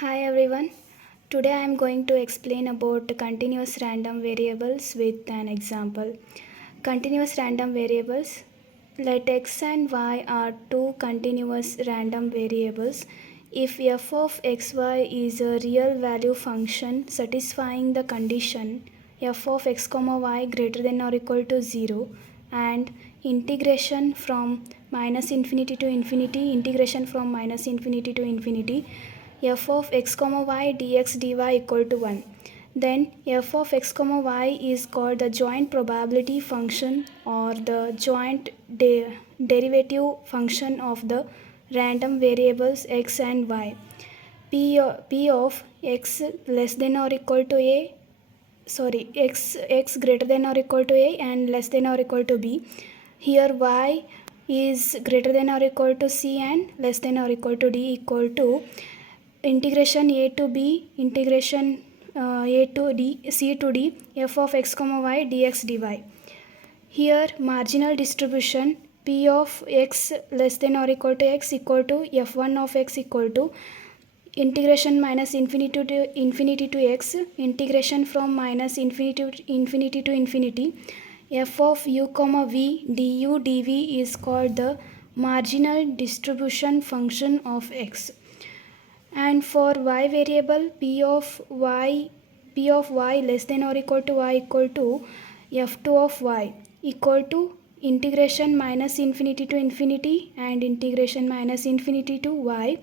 Hi everyone. Today I am going to explain about continuous random variables with an example. Continuous random variables. Let x and y are two continuous random variables. If f of xy is a real value function satisfying the condition f of x comma y greater than or equal to 0 and integration from minus infinity to infinity, f of x comma y dx dy equal to 1. Then f of x comma y is called the joint probability function or the joint derivative function of the random variables x and y. P of x less than or equal to a x greater than or equal to a and less than or equal to b. Here y is greater than or equal to c and less than or equal to d equal to integration a to b integration a to d c to d f of x comma y dx dy. Here marginal distribution p of x less than or equal to x equal to f1 of x equal to integration minus infinity to x integration from minus infinity to infinity f of u comma v du dv is called the marginal distribution function of x. And for y variable p of y less than or equal to y equal to f2 of y equal to integration minus infinity to infinity and integration minus infinity to y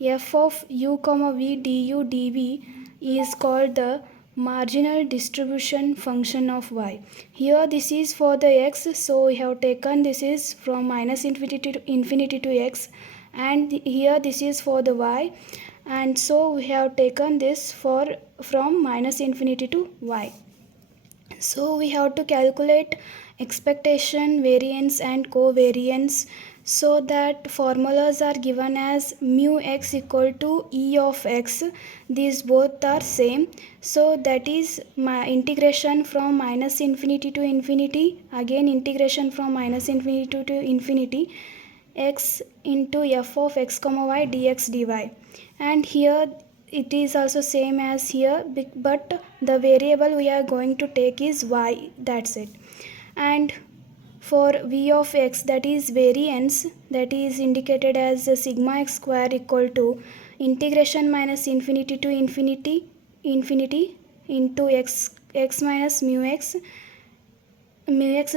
f of u comma v du dv is called the marginal distribution function of y. Here this is for the x, so we have taken this is from minus infinity to x, and here this is for the y, and so we have taken this from minus infinity to y. So we have to calculate expectation, variance and covariance, so that formulas are given as mu x equal to e of x. These both are same, so that is my integration from minus infinity to infinity, again integration from minus infinity to infinity, x into f of x comma y dx dy. And here it is also same as here, but the variable we are going to take is y, that's it. And for v of x, that is variance, that is indicated as sigma x square equal to integration minus infinity to infinity into x minus mu x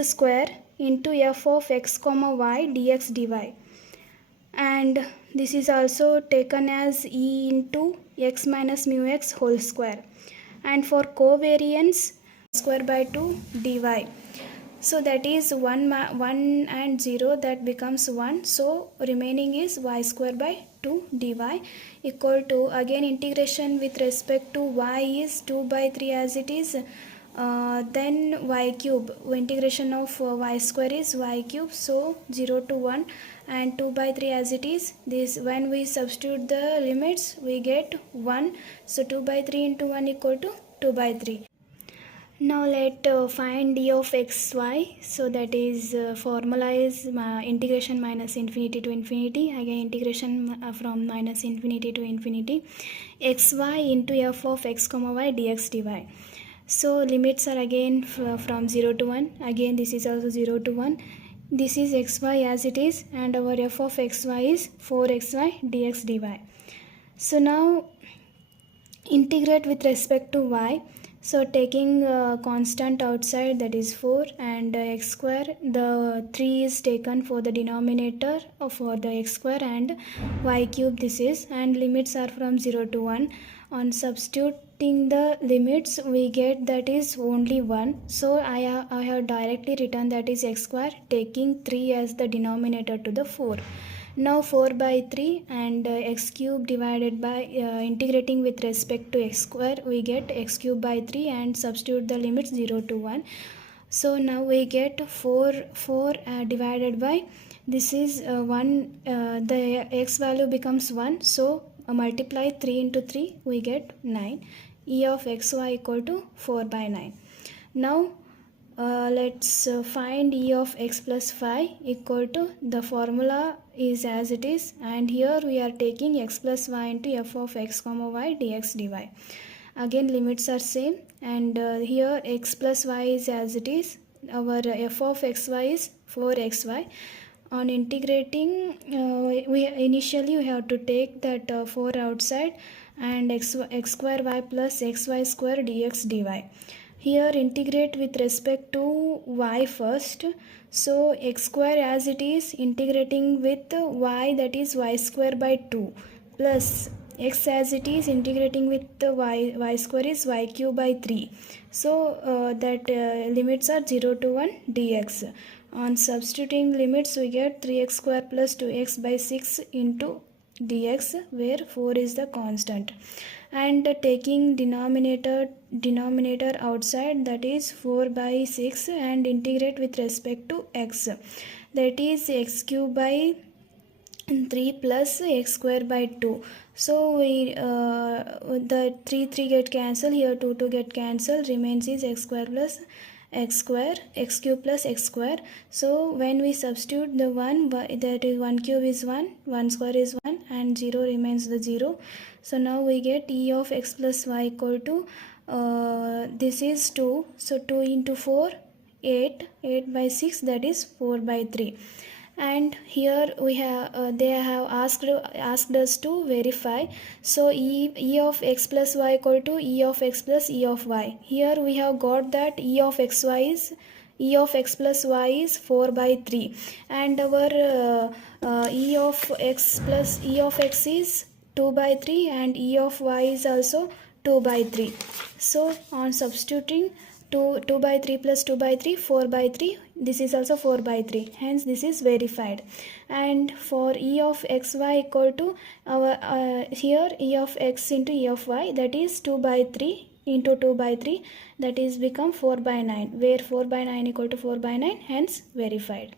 square into f of x comma y dx dy. And this is also taken as e into x minus mu x whole square. And for covariance, square by 2 dy. So that is 1 and 0, that becomes 1. So remaining is y square by 2 dy equal to, again integration with respect to y is 2 by 3 as it is. Then y cube, integration of y square is y cube, so 0 to 1 and 2 by 3 as it is. This, when we substitute the limits we get 1, so 2 by 3 into 1 equal to 2 by 3. Now let find d of xy, so that is formula is integration minus infinity to infinity, again integration from minus infinity to infinity, xy into f of x comma y dx dy. So limits are again from 0 to 1, again this is also 0 to 1, this is xy as it is, and our f of xy is 4xy dx dy. So now integrate with respect to y, so taking constant outside, that is 4, and x square, the 3 is taken for the denominator for the x square, and y cube this is, and limits are from 0 to 1. On substituting the limits we get that is only 1, so I have directly written that is x square, taking 3 as the denominator to the 4. Now 4 by 3 and x cube divided by integrating with respect to x square, we get x cube by 3 and substitute the limits 0 to 1. So now we get 4 divided by, this is 1, the x value becomes 1, so multiply 3 into 3 we get 9. E of xy equal to 4 by 9. Now let's find e of x plus 5 equal to, the formula is as it is, and here we are taking x plus y into f of x comma y dx dy. Again limits are same, and here x plus y is as it is. Our f of xy is 4xy. On integrating, we initially we have to take that 4 outside, and x square y plus xy square dx dy. Here integrate with respect to y first. So x square as it is, integrating with y, that is y square by 2, plus x as it is, integrating with y square is y cube by 3. So that limits are 0 to 1 dx. On substituting limits, we get 3x square plus 2x by 6 into dx, where 4 is the constant, and taking denominator outside, that is 4 by 6, and integrate with respect to x, that is x cube by 3 plus x square by 2. So we the 3 get cancelled, here 2 get cancelled, remains is x square plus x square, x cube plus x square. So when we substitute the 1, that is 1 cube is 1, 1 square is 1, and 0 remains the 0. So now we get e of x plus y equal to, this is 2, so 2 into 4, 8 by 6, that is 4 by 3. And here we have they have asked us to verify. So e of x plus y equal to e of x plus e of y. Here we have got that e of x plus y is 4 by 3, and our e of x plus e of x is 2 by 3, and e of y is also 2 by 3. So on substituting, 2 by 3 plus 2 by 3, 4 by 3, this is also 4 by 3, hence this is verified. And for e of xy equal to, our here e of x into e of y, that is 2 by 3 into 2 by 3, that is become 4 by 9, where 4 by 9 equal to 4 by 9, hence verified.